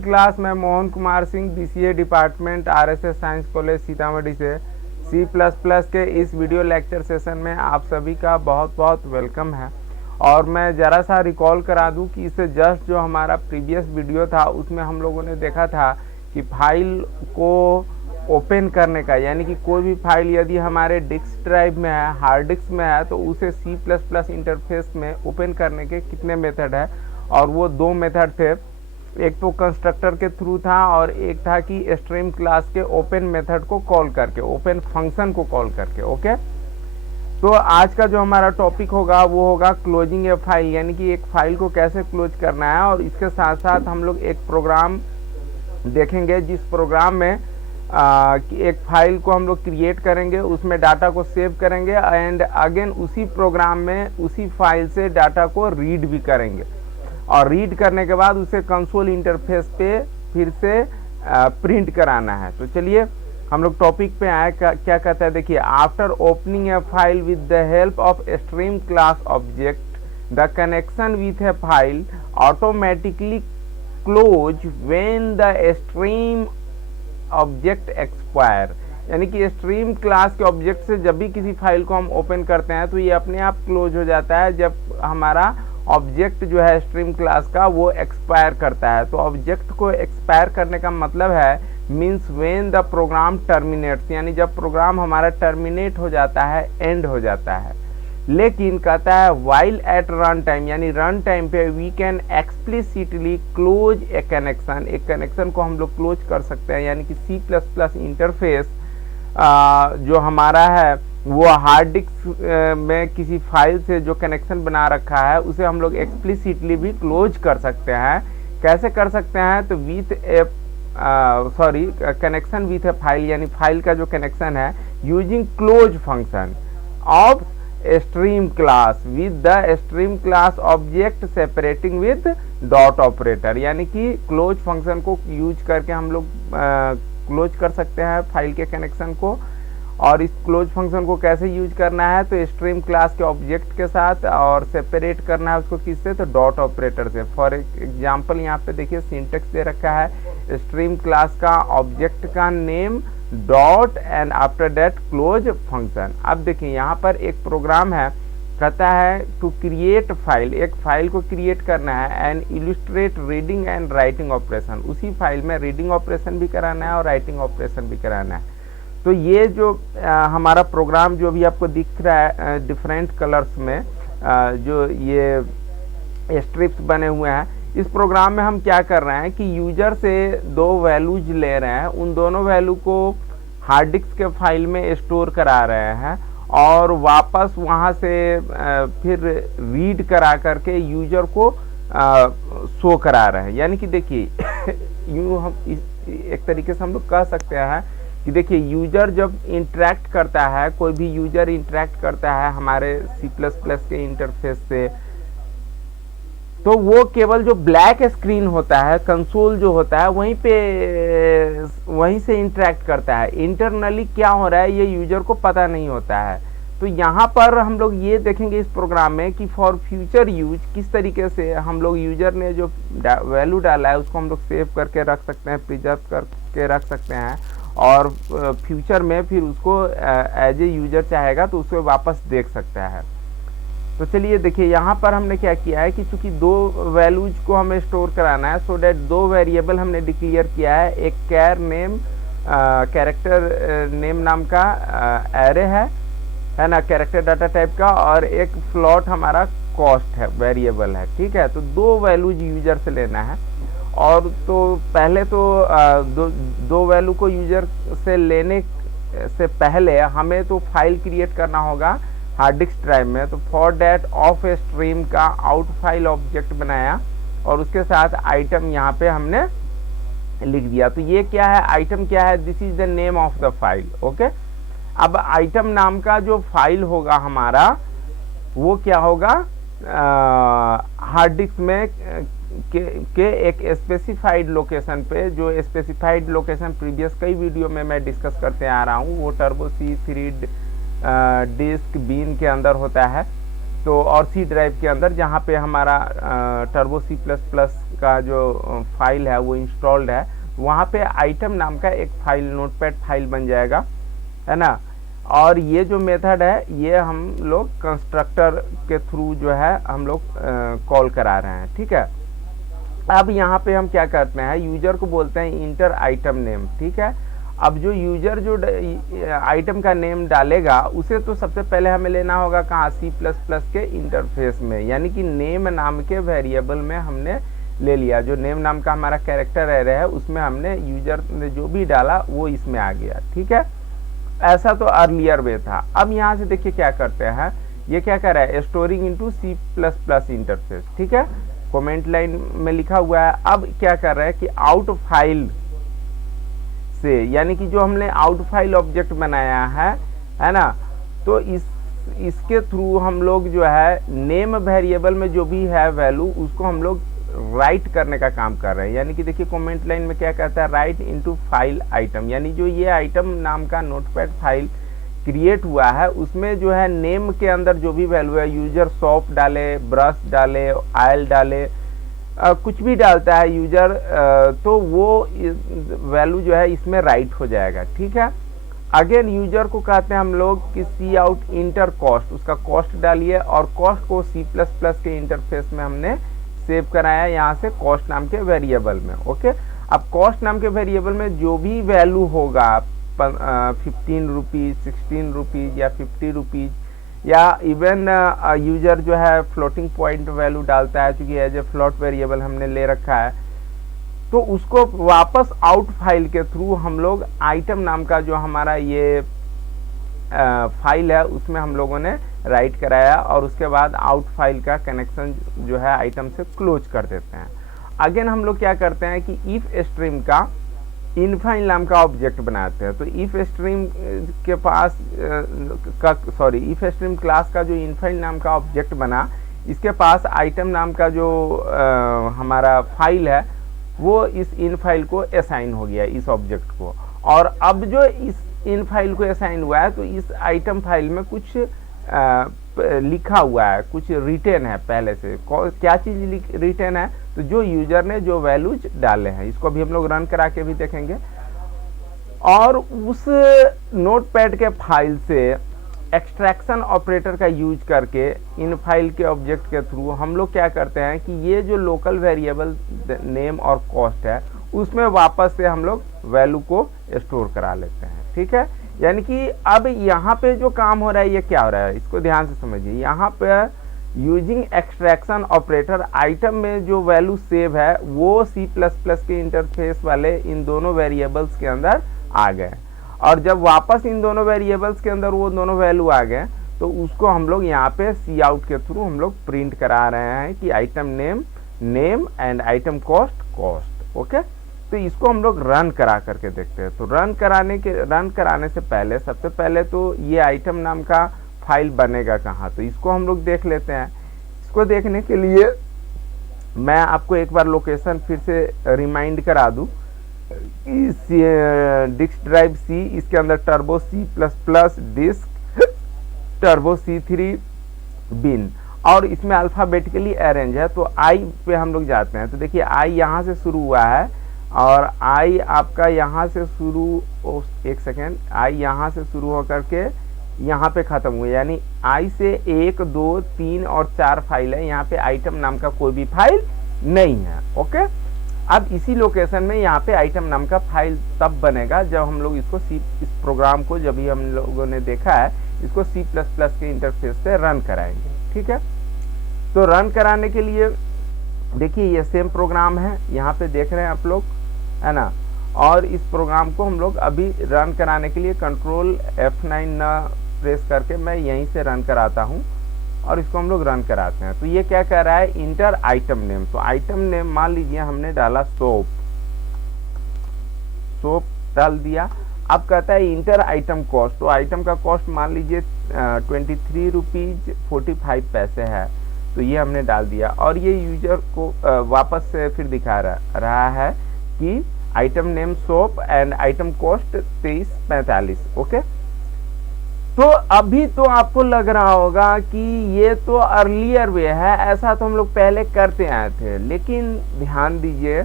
Class मैं Mohan Kumar Singh BCA department RSS science college Sitamarhi से सी plus plus के इस वीडियो लेक्चर सेशन में आप सभी का बहुत बहुत वेलकम है। और मैं ज़रा सा रिकॉल करा दूं कि इससे जस्ट जो हमारा प्रीवियस वीडियो था उसमें हम लोगों ने देखा था कि फाइल को ओपन करने का, यानी कि कोई भी फाइल यदि हमारे डिस्क ड्राइव में है, हार्ड डिस्क में है, तो उसे सी प्लस प्लस इंटरफेस में ओपन करने के कितने मेथड है। और वो दो मेथड थे, एक तो कंस्ट्रक्टर के थ्रू था और एक था कि स्ट्रीम क्लास के ओपन मेथड को कॉल करके, ओपन फंक्शन को कॉल करके। ओके, तो आज का जो हमारा टॉपिक होगा वो होगा क्लोजिंग ए फाइल, यानी कि एक फाइल को कैसे क्लोज करना है। और इसके साथ साथ हम लोग एक प्रोग्राम देखेंगे जिस प्रोग्राम में एक फाइल को हम लोग क्रिएट करेंगे, उसमें डाटा को सेव करेंगे एंड अगेन उसी प्रोग्राम में उसी फाइल से डाटा को रीड भी करेंगे। और रीड करने के बाद उसे कंसोल इंटरफेस पे फिर से प्रिंट कराना है। तो चलिए हम लोग टॉपिक पे आए। क्या कहता है, देखिए, after opening A file with the help of stream class object the connection with A file automatically close when the stream object expire, यानी कि स्ट्रीम क्लास के ऑब्जेक्ट से जब भी किसी फाइल को हम ओपन करते हैं तो ये अपने आप क्लोज हो जाता है जब हमारा ऑब्जेक्ट जो है स्ट्रीम क्लास का वो एक्सपायर करता है। तो ऑब्जेक्ट को एक्सपायर करने का मतलब है means when the program terminates, यानी जब प्रोग्राम हमारा टर्मिनेट हो जाता है, एंड हो जाता है। लेकिन कहता है वाइल एट रन टाइम, यानी रन टाइम पे we can explicitly close a connection, एक कनेक्शन को हम लोग क्लोज कर सकते हैं। यानी कि सी प्लस प्लस इंटरफेस जो हमारा है वो हार्ड डिस्क में किसी फाइल से जो कनेक्शन बना रखा है उसे हम लोग एक्सप्लिसिटली भी क्लोज कर सकते हैं। कैसे कर सकते हैं, तो with A connection with A file, यानी फाइल का जो कनेक्शन है using close function of stream class with the stream class object separating with dot operator, यानी कि क्लोज फंक्शन को यूज करके हम लोग क्लोज कर सकते हैं फाइल के कनेक्शन को। और इस क्लोज फंक्शन को कैसे यूज करना है, तो स्ट्रीम क्लास के ऑब्जेक्ट के साथ, और सेपरेट करना है उसको किससे, तो डॉट ऑपरेटर से। फॉर एग्जांपल यहाँ पे देखिए सिंटेक्स दे रखा है, स्ट्रीम क्लास का ऑब्जेक्ट का name dot and after that close function. अब देखिए यहाँ पर एक प्रोग्राम है, कहता है टू क्रिएट फाइल, एक फाइल को क्रिएट करना है and illustrate reading and writing operation, उसी फाइल में रीडिंग ऑपरेशन भी कराना है और राइटिंग ऑपरेशन भी कराना है। तो ये जो हमारा प्रोग्राम जो भी आपको दिख रहा है डिफरेंट कलर्स में जो ये स्ट्रिप्स बने हुए हैं, इस प्रोग्राम में हम क्या कर रहे हैं कि यूजर से दो वैल्यूज ले रहे हैं, उन दोनों वैल्यू को हार्ड डिस्क के फाइल में स्टोर करा रहे हैं और वापस वहाँ से फिर रीड करा करके यूजर को शो करा रहे हैं। यानी कि देखिए यूँ हम एक तरीके से हम लोग कह सकते हैं कि देखिए यूजर जब इंटरेक्ट करता है, कोई भी यूजर इंटरेक्ट करता है हमारे सी प्लस प्लस के इंटरफेस से, तो वो केवल जो ब्लैक स्क्रीन होता है, कंसोल जो होता है, वहीं से इंटरेक्ट करता है। इंटरनली क्या हो रहा है ये यूजर को पता नहीं होता है। तो यहाँ पर हम लोग ये देखेंगे इस प्रोग्राम में कि फॉर फ्यूचर यूज किस तरीके से हम लोग यूजर ने जो वैल्यू डाला है उसको हम लोग सेव करके रख सकते हैं, प्रिजर्व करके रख सकते हैं, और फ्यूचर में फिर उसको एज ए यूजर चाहेगा तो उसको वापस देख सकता है। तो चलिए देखिए यहाँ पर हमने क्या किया है कि चूंकि दो वैल्यूज को हमें स्टोर कराना है, सो डैट दो वेरिएबल हमने डिक्लेयर किया है। एक कैर नेम, कैरेक्टर नेम नाम का एरे है ना, कैरेक्टर डाटा टाइप का, और एक फ्लोट हमारा कॉस्ट है, वेरिएबल है। ठीक है, तो दो वैल्यूज यूजर से लेना है। और तो पहले तो दो वैल्यू को यूजर से लेने से पहले हमें तो फाइल क्रिएट करना होगा हार्ड डिस्क ड्राइव में। तो फॉर डैट ऑफ स्ट्रीम का आउट फाइल ऑब्जेक्ट बनाया और उसके साथ आइटम यहाँ पे हमने लिख दिया। तो ये क्या है, आइटम क्या है, this is the name of the file. Okay, अब आइटम नाम का जो फाइल होगा हमारा वो क्या होगा, हार्ड डिस्क में के एक स्पेसिफाइड लोकेशन पे, जो स्पेसिफाइड लोकेशन प्रीवियस कई वीडियो में मैं डिस्कस करते आ रहा हूँ, वो टर्बो C3 डिस्क बीन के अंदर होता है। तो और सी ड्राइव के अंदर जहाँ पे हमारा टर्बो सी प्लस प्लस का जो फाइल है वो इंस्टॉल्ड है, वहाँ पे आइटम नाम का एक फाइल नोटपैड फाइल बन जाएगा, है ना। और ये जो मेथड है ये हम लोग कंस्ट्रक्टर के थ्रू जो है हम लोग कॉल करा रहे हैं, ठीक है। अब यहाँ पे हम क्या करते हैं, यूजर को बोलते हैं इंटर आइटम नेम, ठीक है। अब जो यूजर जो आइटम का नेम डालेगा उसे तो सबसे पहले हमें लेना होगा कहाँ, सी प्लस प्लस के इंटरफेस में, यानी कि नेम नाम के वेरिएबल में हमने ले लिया। जो नेम नाम का हमारा कैरेक्टर एरे है उसमें हमने यूजर ने जो भी डाला वो इसमें आ गया, ठीक है। ऐसा तो अर्लियर वे था। अब यहाँ से देखिए क्या करते हैं, ये क्या कर रहा है, storing into C plus plus interface, ठीक है, कमेंट लाइन में लिखा हुआ है। अब क्या कर रहा है कि आउट फाइल से, यानी कि जो हमने आउट फाइल ऑब्जेक्ट बनाया है ना, तो इसके थ्रू हम लोग जो है नेम वेरिएबल में जो भी है वैल्यू उसको हम लोग राइट करने का काम कर रहे हैं। यानी कि देखिए कमेंट लाइन में क्या कहता है, राइट इनटू फाइल आइटम, यानी जो ये आइटम नाम का नोटपैड फाइल क्रिएट हुआ है उसमें जो है नेम के अंदर जो भी वैल्यू है, यूजर सॉप डाले, ब्रश डाले, आयल डाले, कुछ भी डालता है यूजर, तो वो वैल्यू जो है इसमें राइट हो जाएगा, ठीक है। अगेन यूजर को कहते हैं हम लोग कि सी आउट इंटर कॉस्ट, उसका कॉस्ट डालिए, और कॉस्ट को सी प्लस प्लस के इंटरफेस में हमने सेव कराया यहाँ से कॉस्ट नाम के वेरिएबल में, ओके। अब कॉस्ट नाम के वेरिएबल में जो भी वैल्यू होगा 15 रुपीज़, 16 रुपीज़ या 50 रुपीज़, या इवन यूजर जो है फ्लोटिंग पॉइंट वैल्यू डालता है, चूंकि एज ए फ्लोट वेरिएबल हमने ले रखा है, तो उसको वापस आउट फाइल के थ्रू हम लोग आइटम नाम का जो हमारा ये फाइल है उसमें हम लोगों ने राइट कराया, और उसके बाद आउट फाइल का कनेक्शन जो है आइटम से क्लोज कर देते हैं। अगेन हम लोग क्या करते हैं कि इफ स्ट्रीम का इनफाइल नाम का ऑब्जेक्ट बनाते हैं। तो इफ स्ट्रीम के पास इफ स्ट्रीम क्लास का जो इनफाइल नाम का ऑब्जेक्ट बना, इसके पास आइटम नाम का जो हमारा फाइल है वो इस इन फाइल को असाइन हो गया, इस ऑब्जेक्ट को। और अब जो इस इन फाइल को असाइन हुआ है तो इस आइटम फाइल में कुछ लिखा हुआ है, कुछ रिटेन है पहले से। क्या चीज़ रिटेन है, तो जो यूजर ने जो वैल्यूज डाले हैं, इसको भी हम लोग रन करा के भी देखेंगे। और उस नोटपैड के फाइल से एक्सट्रैक्शन ऑपरेटर का यूज करके इन फाइल के ऑब्जेक्ट के थ्रू हम लोग क्या करते हैं कि ये जो लोकल वेरिएबल नेम और कॉस्ट है उसमें वापस से हम लोग वैल्यू को स्टोर करा लेते हैं, ठीक है। यानी कि अब यहाँ पे जो काम हो रहा है ये क्या हो रहा है, इसको ध्यान से समझिए। यहाँ पे यूजिंग एक्सट्रैक्शन ऑपरेटर आइटम में जो वैल्यू सेव है वो सी प्लस प्लस के इंटरफेस वाले इन दोनों वेरिएबल्स के अंदर आ गए, और जब वापस इन दोनों वेरिएबल्स के अंदर वो दोनों वैल्यू आ गए तो उसको हम लोग यहाँ पे सी आउट के थ्रू हम लोग प्रिंट करा रहे हैं कि item name name and item cost cost, okay. तो इसको हम लोग रन करा करके देखते हैं। तो रन कराने से पहले सबसे पहले तो ये आइटम नाम का फाइल बनेगा कहाँ, तो इसको हम लोग देख लेते हैं। इसको देखने के लिए मैं आपको एक बार लोकेशन फिर से रिमाइंड करा दूँ। इस डिस्क ड्राइव सी, इसके अंदर turbo C plus plus disk turbo C3 bin, और इसमें अल्फ़ाबेटिकली अरेंज है। तो आई पे हम लोग जाते हैं। तो देखिए आई यहाँ से शुरू हुआ है और आई आपका यहाँ से शुरू, एक सेकेंड, आई यहाँ से शुरू होकर के यहाँ पे ख़त्म हुआ, यानी आई से 1 2 3 और 4 फाइल है। यहाँ पे आइटम नाम का कोई भी फाइल नहीं है, ओके। अब इसी लोकेशन में यहाँ पे आइटम नाम का फाइल तब बनेगा जब हम लोग इसको इस प्रोग्राम को जब भी हम लोगों ने देखा है इसको C++ के इंटरफेस से रन कराएंगे, ठीक है। तो रन कराने के लिए देखिए ये सेम प्रोग्राम है, यहाँ पे देख रहे हैं आप लोग, है ना। और इस प्रोग्राम को हम लोग अभी रन कराने के लिए कंट्रोल F9 न प्रेस करके मैं यहीं से रन कराता हूँ और इसको हम लोग रन कराते हैं। तो ये क्या कह रहा है, इंटर आइटम नेम। तो आइटम नेम मान लीजिए हमने डाला सोप डाल दिया। अब कहता है इंटर आइटम कॉस्ट। तो आइटम का कॉस्ट मान लीजिए 23 रुपीज़ 45 पैसे है, तो ये हमने डाल दिया। और ये यूजर को वापस से फिर दिखा रहा है कि item name soap and item cost 23.45, okay. तो अभी तो आपको लग रहा होगा कि ये तो अर्लियर वे है, ऐसा तो हम लोग पहले करते आए थे, लेकिन ध्यान दीजिए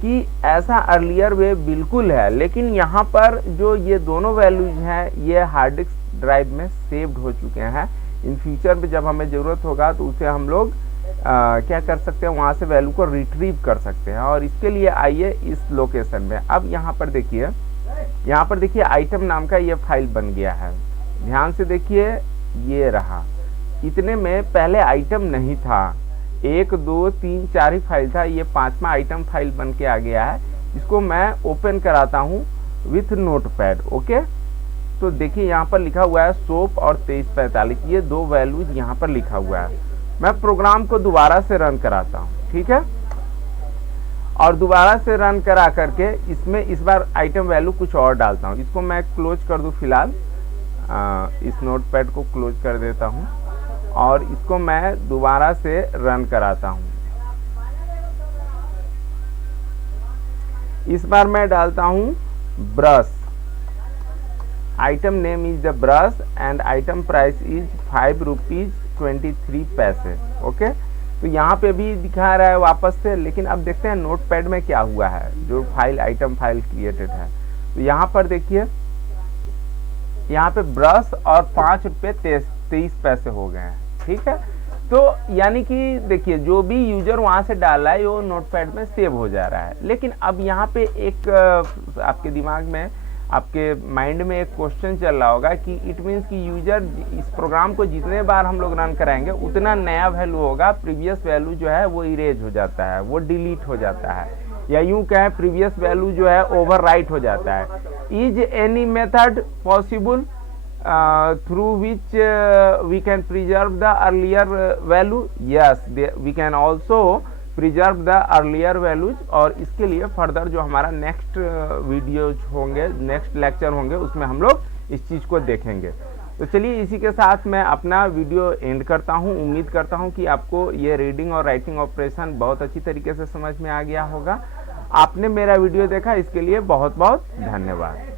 कि ऐसा अर्लियर वे बिल्कुल है, लेकिन यहाँ पर जो ये दोनों वैल्यूज हैं ये हार्ड डिस्क ड्राइव में सेव्ड हो चुके हैं। इन फ्यूचर में जब हमें ज़रूरत होगा तो उसे हम लोग क्या कर सकते हैं, वहाँ से वैल्यू को रिट्रीव कर सकते हैं। और इसके लिए आइए इस लोकेशन में, अब यहाँ पर देखिए, यहाँ पर देखिए आइटम नाम का ये फाइल बन गया है। ध्यान से देखिए, ये रहा। इतने में पहले आइटम नहीं था, 1 2 3 4 ही फाइल था, ये 5वां आइटम फाइल बन के आ गया है। इसको मैं ओपन कराता हूँ विथ नोटपैड। ओके, तो देखिए यहाँ पर लिखा हुआ है सोप और 2345, ये दो वैल्यूज यहाँ पर लिखा हुआ है। मैं प्रोग्राम को दोबारा से रन कराता हूँ, ठीक है, और दोबारा से रन करा करके इसमें इस बार आइटम वैल्यू कुछ और डालता हूँ। इसको मैं क्लोज कर दूँ फिलहाल, इस नोटपैड को क्लोज कर देता हूँ और इसको मैं दोबारा से रन कराता हूँ। इस बार मैं डालता हूँ brush, item name is the brush and item price is 5 rupees 23 पैसे। ओके, तो यहाँ पे भी दिखा रहा है वापस से, लेकिन अब देखते हैं नोटपैड में क्या हुआ है जो फाइल आइटम फाइल क्रिएटेड है। तो यहाँ पर देखिए, यहाँ पे ब्रश और 5 रुपये 23 पैसे हो गए हैं, ठीक है। तो यानी कि देखिए जो भी यूजर वहाँ से डाला है वो नोटपैड में सेव हो जा रहा है। लेकिन अब यहाँ पे एक आपके दिमाग में, आपके माइंड में एक क्वेश्चन चल रहा होगा कि इट मीन्स कि यूजर इस प्रोग्राम को जितने बार हम लोग रन कराएंगे उतना नया वैल्यू होगा, प्रीवियस वैल्यू जो है वो इरेज हो जाता है, वो डिलीट हो जाता है, या यूं कहें प्रीवियस वैल्यू जो है ओवरराइट हो जाता है। Is any method possible through which we can preserve the earlier value? Yes, we can also preserve the earlier values। और इसके लिए फर्दर जो हमारा नेक्स्ट वीडियोज होंगे, नेक्स्ट लेक्चर होंगे, उसमें हम लोग इस चीज़ को देखेंगे। तो चलिए इसी के साथ मैं अपना वीडियो एंड करता हूँ। उम्मीद करता हूँ कि आपको ये रीडिंग और राइटिंग ऑपरेशन बहुत अच्छी तरीके से समझ में आ गया होगा। आपने मेरा वीडियो देखा, इसके लिए बहुत बहुत धन्यवाद।